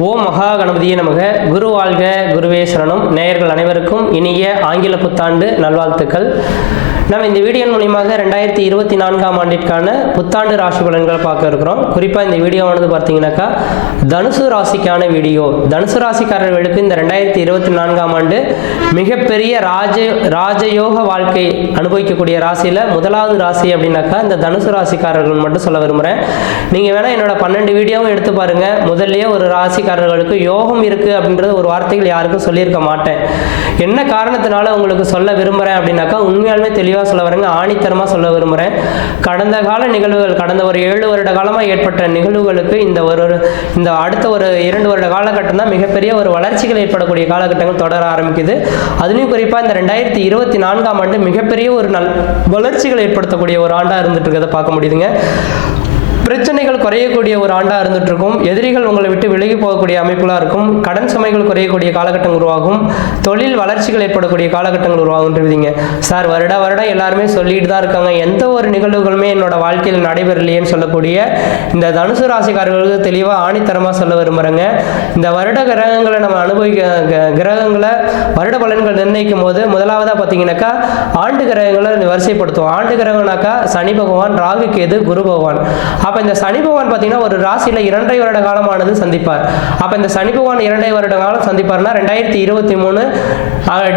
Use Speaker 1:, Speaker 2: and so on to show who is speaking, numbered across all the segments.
Speaker 1: ஓம் மகா கணபதியே நமக. குரு வாழ்க. குருவே சரணம். நேயர்கள் அனைவருக்கும் இனிய ஆங்கில புத்தாண்டு நல்வாழ்த்துக்கள். நம்ம இந்த வீடியோ மூலியமாக ரெண்டாயிரத்தி இருபத்தி நான்காம் ஆண்டிற்கான புத்தாண்டு ராசி பலன்களை பார்க்க இருக்கிறோம். குறிப்பாக இந்த வீடியோவானது பார்த்தீங்கன்னாக்கா தனுசு ராசிக்கான வீடியோ. தனுசு ராசிக்காரர்களுக்கு இந்த ரெண்டாயிரத்தி இருபத்தி நான்காம் ஆண்டு மிகப்பெரிய ராஜ ராஜயோக வாழ்க்கை அனுபவிக்கக்கூடிய ராசியில் முதலாவது ராசி அப்படின்னாக்கா இந்த தனுசு ராசிக்காரர்கள் மட்டும் சொல்ல விரும்புகிறேன் நீங்கள் வேணால் என்னோட பன்னெண்டு வீடியோவும் எடுத்து பாருங்கள் முதல்லையே ஒரு ராசிக்காரர்களுக்கு யோகம் இருக்குது அப்படின்றது ஒரு வார்த்தைகள் யாருக்கும் சொல்லியிருக்க மாட்டேன். என்ன காரணத்தினால உங்களுக்கு சொல்ல விரும்புகிறேன் அப்படின்னாக்கா உண்மையாலுமே தெளிவாக சொல்ல வரேங்க ஆணித்தரமாக சொல்ல விரும்புகிறேன் கடந்த கால நிகழ்வுகள் கடந்த ஒரு ஏழு வருட காலமாக ஏற்பட்ட நிகழ்வுகளுக்கு இந்த ஒரு ஒரு- இந்த அடுத்த ஒரு இரண்டு வருட காலகட்டம் தான் மிகப்பெரிய ஒரு வளர்ச்சிகள் ஏற்படக்கூடிய காலகட்டங்கள் தொடர ஆரம்பிக்குது. அதுலேயும் குறிப்பாக இந்த ரெண்டாயிரத்தி இருபத்தி நான்காம் ஆண்டு மிகப்பெரிய ஒரு நல் வளர்ச்சிகள் ஏற்படுத்தக்கூடிய ஒரு ஆண்டாக இருந்துட்டு இருக்கிறத பார்க்க முடியுதுங்க. பிரச்சனைகள் குறையக்கூடிய ஒரு ஆண்டாக இருந்துட்டு இருக்கும் எதிரிகள் உங்களை விட்டு விலகி போகக்கூடிய அமைப்புலாம் இருக்கும். கடன் சுமைகள் குறையக்கூடிய காலகட்டம் உருவாகும். தொழில் வளர்ச்சிகள் ஏற்படக்கூடிய காலகட்டங்கள் உருவாகுன்றீங்க சார் வருட வருடம் எல்லாருமே சொல்லிட்டு தான் இருக்காங்க. எந்த ஒரு நிகழ்வுகளுமே என்னோட வாழ்க்கையில் நடைபெறலையேன்னு சொல்லக்கூடிய இந்த தனுசு ராசிக்காரர்களுக்கு தெளிவாக ஆணித்தரமாக சொல்ல விரும்புகிறேங்க இந்த வருட கிரகங்களை நம்ம அனுபவிக்க கிரகங்களை வருட பலன்கள் நிர்ணயிக்கும் போது முதலாவதாக பார்த்தீங்கன்னாக்கா ஆண்டு கிரகங்களை வரிசைப்படுத்துவோம். ஆண்டு கிரகம்னாக்கா சனி பகவான் ராகு கேது குரு பகவான். அப்போ இந்த சனி பகவான் பார்த்தீங்கன்னா ஒரு ராசியில் இரண்டரை வருட காலமானது சந்திப்பார். அப்போ இந்த சனி பகவான் இரண்டரை வருட காலம் சந்திப்பார்னா ரெண்டாயிரத்தி இருபத்தி மூணு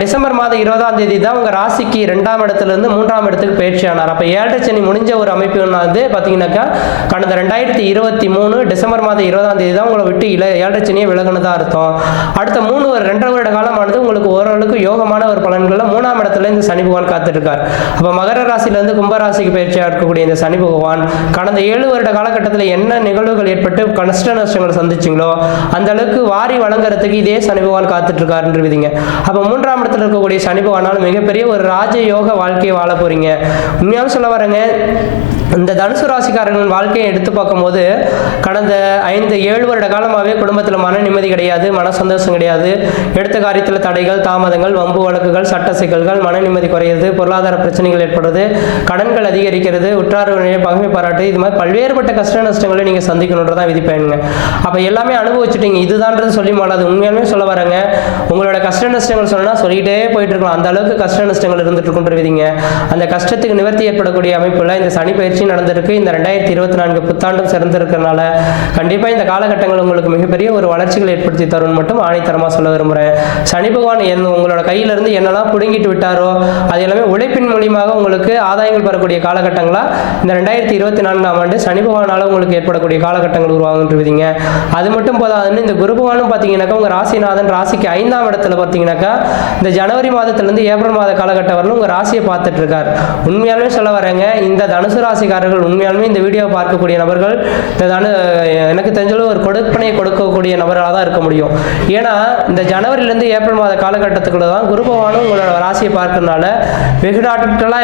Speaker 1: டிசம்பர் மாதம் இருபதாம் தேதி தான் உங்கள் ராசிக்கு ரெண்டாம் இடத்துலேருந்து மூன்றாம் இடத்துக்கு பயிற்சி ஆனார். அப்போ ஏழரை சனி முடிஞ்ச ஒரு அமைப்பு வந்து பார்த்தீங்கன்னாக்கா கடந்த ரெண்டாயிரத்தி இருபத்தி மூணு டிசம்பர் மாதம் இருபதாம் தேதி தான் உங்களை விட்டு இல ஏழரை சனியை விலகுனதா அர்த்தம். அடுத்த மூணு ஒரு ரெண்டரை வருட காலமானது உங்களுக்கு ஓரளவுக்கு யோகமான ஒரு பலன்களில் மூணாம் இடத்துல இந்த சனி பகவான் காத்துட்ருக்கார் அப்போ மகர ராசியிலேருந்து கும்பராசிக்கு பயிற்சியாக இருக்கக்கூடிய இந்த சனி பகவான் கடந்த ஏழு வருட காலகட்டத்தில் என்ன நிகழ்வுகள் ஏற்பட்டு கஷ்ட நஷ்டங்களை சந்திச்சிங்களோ அந்த அளவுக்கு வாரி வழங்குறதுக்கு இதே சனி பகவான் காத்துட்ருக்காருன்றவிதிங்க அப்போ மூன்றாம் இடத்துல இருக்கக்கூடிய சனி பகவானால் மிகப்பெரிய ஒரு ராஜயோக வாழ்க்கையை வாழ போறீங்க. உண்மையாக சொல்ல வரேங்க இந்த தனுசு ராசிக்காரர்களின் வாழ்க்கையை எடுத்து பார்க்கும்போது கடந்த ஐந்து ஏழு வருட காலமாகவே குடும்பத்தில் மன நிம்மதி கிடையாது மன சந்தோஷம் கிடையாது. எடுத்த காரியத்தில் தடைகள் தாமதங்கள் வம்பு வழக்குகள் சட்ட சிக்கல்கள் மன நிம்மதி குறையிறது பொருளாதார பிரச்சனைகள் ஏற்படுறது கடன்கள் அதிகரிக்கிறது உற்றார் பகமை பாராட்டு இது மாதிரி பல்வேறுபட்ட கஷ்ட நஷ்டங்களை நீங்கள் சந்திக்கணுன்றதான் விதிப்பேனுங்க. அப்போ எல்லாமே அனுபவிச்சுட்டீங்க. இதுதான்றது சொல்லி மாட்டாது உண்மையாலுமே சொல்ல வரேங்க. உங்களோட கஷ்ட நஷ்டங்கள் சொன்னா சொல்லிட்டே போயிட்டு இருக்கலாம் அந்த அளவுக்கு கஷ்ட நஷ்டங்கள் இருந்துட்டு இருக்குன்ற அந்த கஷ்டத்துக்கு நிவர்த்தி ஏற்படக்கூடிய அமைப்பில் இந்த சனி பயிற்சி நடந்திருக்கு. இந்த ரெண்டாயிரத்தி இருபத்தி நான்கு புத்தாண்டும் சிறந்திருக்கிறனால கண்டிப்பா இந்த காலகட்டங்கள் உங்களுக்கு மிகப்பெரிய ஒரு வளர்ச்சிகள் ஏற்படுத்தி தரும்னு மட்டும் ஆணைத்தரமாக சொல்ல விரும்புறேன். சனி பகவான் என் உங்களோட கையில இருந்து என்னெல்லாம் பிடுங்கிட்டு விட்டாரோ அது எல்லாமே உழைப்பின் மூலியமாக உங்களுக்கு ஆதாயங்கள் பெறக்கூடிய காலகட்டங்களா? இந்த ரெண்டாயிரத்தி இருபத்தி நான்காம் ஆண்டு சனி பகவானால உங்களுக்கு ஏற்படக்கூடிய காலகட்டங்கள் உருவாகுன்றீங்க அது மட்டும் போதாதுன்னு இந்த குரு பகவானும் பார்த்தீங்கன்னாக்கா உங்கள் ராசிநாதன் ராசிக்கு ஐந்தாம் இடத்துல பார்த்தீங்கன்னாக்கா இந்த ஜனவரி மாதத்துலேருந்து ஏப்ரல் மாத காலகட்டம் வரலும் உங்கள் ராசியை பார்த்துட்டு இருக்கார் உண்மையாலுமே சொல்ல வரேங்க இந்த தனுசு ராசிக்காரர்கள் உண்மையாலுமே இந்த வீடியோ பார்க்கக்கூடிய நபர்கள் இந்த தனு எனக்கு தெரிஞ்சளவு ஒரு கொடுப்பனையை கொடுக்கக்கூடிய நபர்களாக தான் இருக்க முடியும். ஏன்னா இந்த ஜனவரியிலேருந்து ஏப்ரல் மாத காலகட்டத்துக்குள்ள தான் குரு பகவானும் உங்களோட ராசியை பார்க்கறதுனால வெகு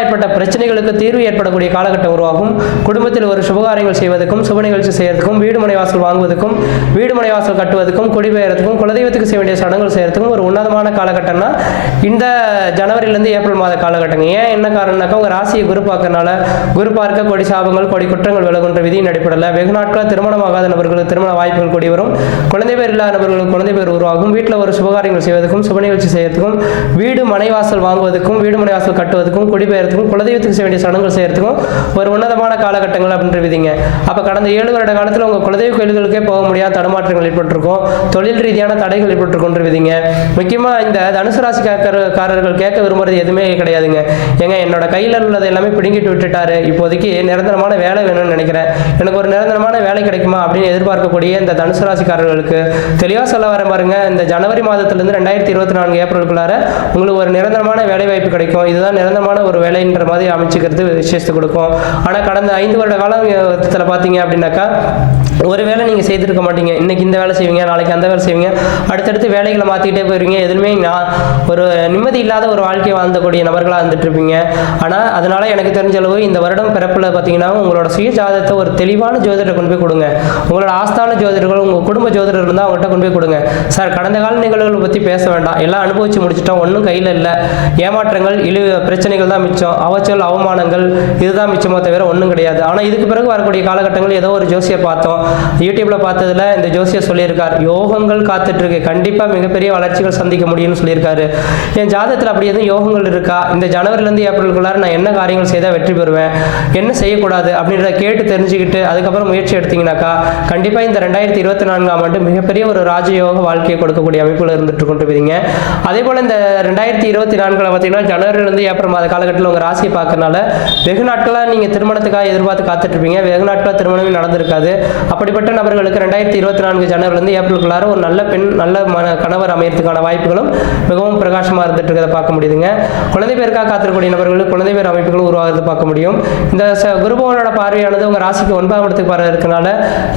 Speaker 1: ஏற்பட்ட பிரச்சனைகளுக்கு தீர்வு ஏற்படக்கூடிய காலகட்டம் உருவாகும். குடும்பத்தில் ஒரு சுபகாரியங்கள் செய்வதற்கும் சுப நிகழ்ச்சி செய்யறதுக்கும் வீடு மனை வாசல் வாங்குவதற்கும் வீடு மனை வாசல் கட்டுவதற்கும் குடிபெயர்த்துக்கும் குலதெய்வத்துக்கு செய்ய வேண்டிய சடங்குகள் செய்யறதுக்கும் ஒரு உன்னதமான காலகட்டம்னா இந்த ஜனவரியிலேருந்து ஏப்ரல் மாத காலகட்டம் ஏன் என்ன காரணம்னாக்கா உங்கள் ராசியை குரு பார்க்கறனால குரு பார்க்க கொடி சாபங்கள் கொடி குற்றங்கள் விலகுன்ற விதியின் அடிப்படையில் வெகு நாட்களாக திருமணமாகாத நபர்களுக்கு திருமண வாய்ப்புகள் கூடி வரும். குழந்தை பேர் இல்லாத நபர்களுக்கு குழந்தை பேர் உருவாகும். வீட்டில் ஒரு சுபகாரியங்கள் செய்வதற்கும் சுப நிகழ்ச்சி செய்யறதுக்கும் வீடு மனைவாசல் வாங்குவதற்கும் வீடு மனைவாசல் கட்டுவதற்கும் குடிபெயர்த்துக்கும் குலதெய்வத்துக்கு செய்ய வேண்டிய சடங்குகள் செய்யறதுக்கும் ஒரு உன்னதமான காலகட்டங்கள் அப்படின்ற விதிங்க. அப்போ கடந்த ஏழு வருட காலத்தில் உங்கள் குலதெய்வ கோயில்களுக்கே போக முடியாத தடுமாற்றங்கள் ஏற்பட்டிருக்கும். தொழில் ரீதியான தடைகள் ஏற்பட்டிருக்குன்ற விதிங்க முக்கியமாக இந்த தனுசு ராசி காரர்கள் கேட்க விரும்புறது எதுவுமே கிடையாதுங்க. ஏங்க என்னோட கையில் உள்ளது எல்லாமே பிடுங்கிட்டு விட்டுட்டாரு. இப்போதைக்கு நிரந்தரமான வேலை வேணும்னு நினைக்கிறேன். எனக்கு ஒரு நிரந்தரமான வேலை கிடைக்குமா அப்படின்னு எதிர்பார்க்கக்கூடிய இந்த தனுசு ராசிக்காரர்களுக்கு தெளிவாக சொல்ல வர பாருங்க. இந்த ஜனவரி மாதத்திலிருந்து ரெண்டாயிரத்தி இருபத்தி நான்கு ஏப்ரலுக்குள்ளார உங்களுக்கு ஒரு நிரந்தரமான வேலை வாய்ப்பு கிடைக்கும். இதுதான் நிரந்தரமான ஒரு வேலைன்ற மாதிரி அமைச்சுக்கிறது விசேஷத்தை கொடுக்கும். ஆனால் கடந்த ஐந்து வருட காலம் விஷயத்தில் பார்த்தீங்க அப்படின்னாக்கா ஒரு வேலை நீங்கள் செய்திருக்க மாட்டீங்க. இன்னைக்கு இந்த வேலை செய்வீங்க நாளைக்கு அந்த வேலை செய்வீங்க. அடுத்தடுத்து வேலைகளை மாற்றிக்கிட்டே போயிருவீங்க. எதுவுமே நான் ஒரு நிம்மதி இல்லாத ஒரு வாழ்க்கை வாழ்ந்தக்கூடிய நபர்களாக இருந்துட்டுருப்பீங்க ஆனால் அதனால் எனக்கு தெரிஞ்ச அளவு இந்த வருடம் பிறப்பில் பார்த்தீங்கன்னா உங்களோட சுய ஜாதகத்தை ஒரு தெளிவான ஜோதிடரை கொண்டு போய் கொடுங்க. உங்களோட ஆஸ்தான ஜோதிடர்கள் உங்கள் குடும்ப ஜோதிடர் இருந்தால் அவங்கள்ட்ட கொண்டு போய் கொடுங்க. சார் கடந்த கால நிகழ்வுகளை பற்றி பேச வேண்டாம். எல்லாம் அனுபவிச்சு முடிச்சிட்டோம். ஒன்றும் கையில் இல்லை. ஏமாற்றங்கள் இழு பிரச்சனைகள் தான் மிச்சம். அவச்சல் அவமானங்கள் இதுதான் மிச்சமோ தவிர ஒன்றும் கிடையாது. ஆனால் இதுக்கு பிறகு வரக்கூடிய காலகட்டங்கள் ஏதோ ஒரு ஜோசியை பார்த்தோம். யூடியூப்ல பார்த்ததுல இந்த ஜோசியை சொல்லியிருக்கார் யோகங்கள் காத்துட்டு இருக்கு கண்டிப்பாக மிகப்பெரிய வளர்ச்சிகள் சந்திக்க முடியும்னு சொல்லியிருக்காரு. என் ஜாதகத்தில் அப்படி எதுவும் யோகங்கள் இருக்கா? இந்த ஜனவரிலேருந்து ஏப்ரலுக்குள்ளார நான் என்ன காரியங்கள் செய்தால் வெற்றி பெறுவேன்? என்ன செய்யக்கூடாது? அப்படின்றத கேட்டு தெரிஞ்சுக்கிட்டு அதுக்கப்புறம் முயற்சி எடுத்தீங்கன்னாக்கா கண்டிப்பாக இந்த ரெண்டாயிரத்தி இருபத்தி நான்காம் ஆண்டு மிகப்பெரிய ஒரு ராஜயோக வாழ்க்கையை கொடுக்கக்கூடிய அமைப்பில் இருந்துட்டு கொண்டு போவீங்க அதே போல் இந்த ரெண்டாயிரத்தி இருபத்தி நான்கில் பார்த்தீங்கன்னா ஜனவரிலேருந்து ஏப்ரல் மாத காலகட்டத்தில் உங்கள் ராசியை பார்க்கறனால வெகு நாட்களாக நீங்கள் திருமணத்துக்காக எதிர்பார்த்து காத்துட்ருப்பீங்க. வெகு நாட்களாக திருமணமே நடந்திருக்காது. அப்படிப்பட்ட நபர்களுக்கு ரெண்டாயிரத்தி இருபத்தி நான்கு ஜனவரிலேருந்து ஏப்ரலுக்குள்ளார ஒரு நல்ல பெண் நல்ல மன கணவர் அமையறதுக்கான வாய்ப்புகளும் மிகவும் பிரகாசமாக இருந்துட்டு இருக்கிறத பார்க்க முடியுதுங்க. குழந்தை பேருக்காக காத்திருக்கக்கூடிய நபர்களுக்கு குழந்தை பேர் அமைப்புகள் உருவாகிறது பார்க்க முடியும். இந்த குருபவனோட பார்வையானது உங்கள் ராசிக்கு ஒன்பதாம் இடத்துக்கு வர இருக்கனால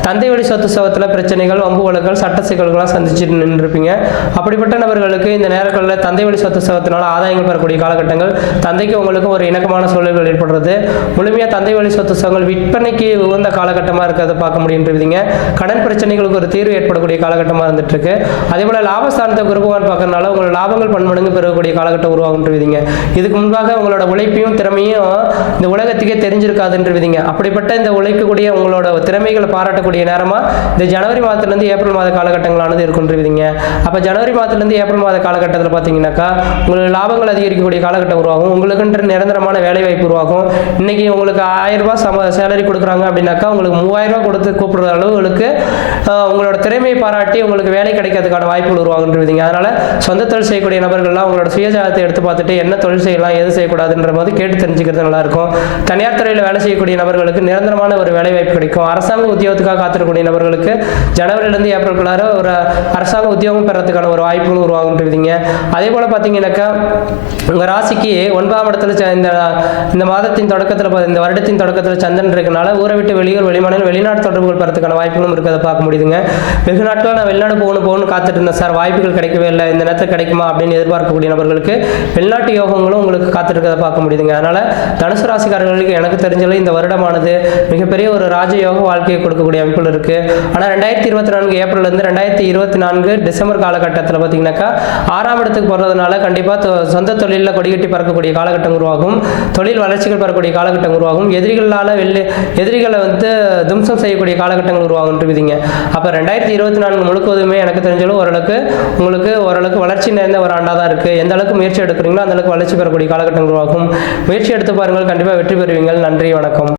Speaker 1: தந்தை வழி சொத்து சவத்தில் பிரச்சனைகள் வம்பு வழக்குகள் சட்ட சிக்கல்கள்லாம் சந்திச்சுட்டு நின்றுருப்பீங்க. அப்படிப்பட்ட நபர்களுக்கு இந்த நேரங்களில் தந்தை வழி சொத்து சவத்தினால ஆதாயங்கள் பெறக்கூடிய காலகட்டங்கள் தந்தைக்கு உங்களுக்கு ஒரு இணக்கமான சூழல்கள் ஏற்படுறது. முழுமையாக தந்தை வழி சொத்து சவங்கள் விற்பனைக்கு உகந்த காலகட்டமாக இருக்கிறத பார்க்க முடியுன்றதுங்க கடன் பிரச்சனைகளுக்கு ஒரு தீர்வு ஏற்படக்கூடிய காலகட்டமாக இருந்துட்டு இருக்கு அதே போல லாபஸ்தானத்தை குருபவான் பார்க்கறதுனால உங்களோட லாபங்கள் பன்மடங்கு பெறக்கூடிய காலகட்டம் உருவாகுன்றதுங்க இதுக்கு முன்பாக உங்களோட உழைப்பையும் திறமையும் இந்த உலகத்துக்கே தெரிஞ்சிருக்காதுன்றதுங்க அப்படிப்பட்ட இந்த உழைக்கக்கூடிய உங்களோட திறமைகளை பாராட்டக்கூடிய நேரமா இந்த ஜனவரி மாதத்துலேருந்து ஏப்ரல் மாத காலகட்டங்களானது இருக்குன்றதுங்க அப்போ ஜனவரி மாதத்துலேருந்து ஏப்ரல் மாத காலகட்டத்தில் பார்த்தீங்கன்னாக்கா உங்களுக்கு லாபங்கள் அதிகரிக்கக்கூடிய காலகட்டம் உருவாகும். உங்களுக்குன்ற நிரந்தரமான வேலை வாய்ப்பு உருவாகும். இன்னைக்கு உங்களுக்கு ஆயிரம் ரூபாய் சம சேலரி கொடுக்குறாங்க அப்படின்னாக்கா உங்களுக்கு மூவாயிரம் ரூபா கொடுத்து கூப்பிடுற அளவுகளுக்கு உங்களோட திறமையை பாராட்டி உங்களுக்கு வேலை கிடைக்கிறதுக்கான வாய்ப்புகள் உருவாகுன்றீங்க அதனால சொந்த தொழில் செய்யக்கூடிய நபர்கள்லாம் உங்களோட சுயஜாதத்தை எடுத்து பார்த்துட்டு என்ன தொழில் செய்யலாம் எது செய்யக்கூடாதுன்ற போது கேட்டு தெரிஞ்சுக்கிறது நல்லா இருக்கும் தனியார் துறையில் வேலை செய்யக்கூடிய நபர்களுக்கு நிரந்தரமான ஒரு வேலை வாய்ப்பு கிடைக்கும். அரசாங்க உத்தியோகத்துக்காக காத்திருக்கக்கூடிய நபர்களுக்கு ஜனவரியிலேருந்து ஏப்ரல்குள்ளார ஒரு அரசாங்க உத்தியோகம் பெறத்துக்கான ஒரு வாய்ப்புகள் உருவாகுன்றீங்க அதே போல் பார்த்தீங்கன்னாக்கா உங்கள் ராசிக்கு ஒன்பதாம் இடத்துல இந்த இந்த மாதத்தின் தொடக்கத்தில் இந்த வருடத்தின் தொடக்கத்தில் சந்திரன் இருக்கனால நாட்டை விட்டு வெளியூர் வெளிமாநிலம் வெளிநாட்டு தொடர்புகள் பெறத்துக்கான வாய்ப்புகளும் இருக்கிறத பார்க்க முடியுதுங்க. வெகு நாட்களாக நான் வெளிநாடு போகணும் போகணும் காத்துட்டு இருந்தேன் சார். வாய்ப்புகள் கிடைக்கவே இல்லை. இந்த நேரத்தில் கிடைக்குமா அப்படின்னு எதிர்பார்க்கக்கூடிய நபர்களுக்கு வெளிநாட்டு யோகங்களும் உங்களுக்கு காத்திருக்கிறத பார்க்க முடியுதுங்க. அதனால தனுசு ராசிக்காரர்களுக்கு எனக்கு தெரிஞ்சளவு இந்த வருடமானது மிகப்பெரிய ஒரு ராஜயோக வாழ்க்கையை கொடுக்கக்கூடிய அமைப்புகள் இருக்கு. ஆனால் ரெண்டாயிரத்தி இருபத்தி நான்கு ஏப்ரல்ல இருந்து ரெண்டாயிரத்தி இருபத்தி நான்கு டிசம்பர் காலகட்டத்தில் பார்த்தீங்கன்னாக்கா ஆறாம் இடத்துக்கு போகிறதுனால கண்டிப்பாக சொந்த தொழிலில் கொடிகட்டி பறக்கக்கூடிய காலகட்டம் உருவாகும். தொழில் வளர்ச்சிகள் பெறக்கூடிய காலகட்டம் உருவாகும். எதிரிகளால் வெள்ளி எதிரிகள் வந்து தும்சம் செய்யக்கூடிய காலகட்டங்கள் உருவாகுன்றீங்க அப்போ ரெண்டாயிரத்தி இருபத்தி நான்கு முழுக்கதுமே எனக்கு தெரிஞ்சாலும் ஓரளவுக்கு உங்களுக்கு ஓரளவுக்கு வளர்ச்சி நிறைந்த ஒரு ஆண்டாக தான் இருக்குது எந்த அளவுக்கு முயற்சி எடுக்கிறீங்களோ அந்த அளவுக்கு வளர்ச்சி பெறக்கூடிய காலகட்டம் உருவாகும். முயற்சி எடுத்து பாருங்கள் கண்டிப்பாக வெற்றி பெறுவீங்கள். நன்றி வணக்கம்.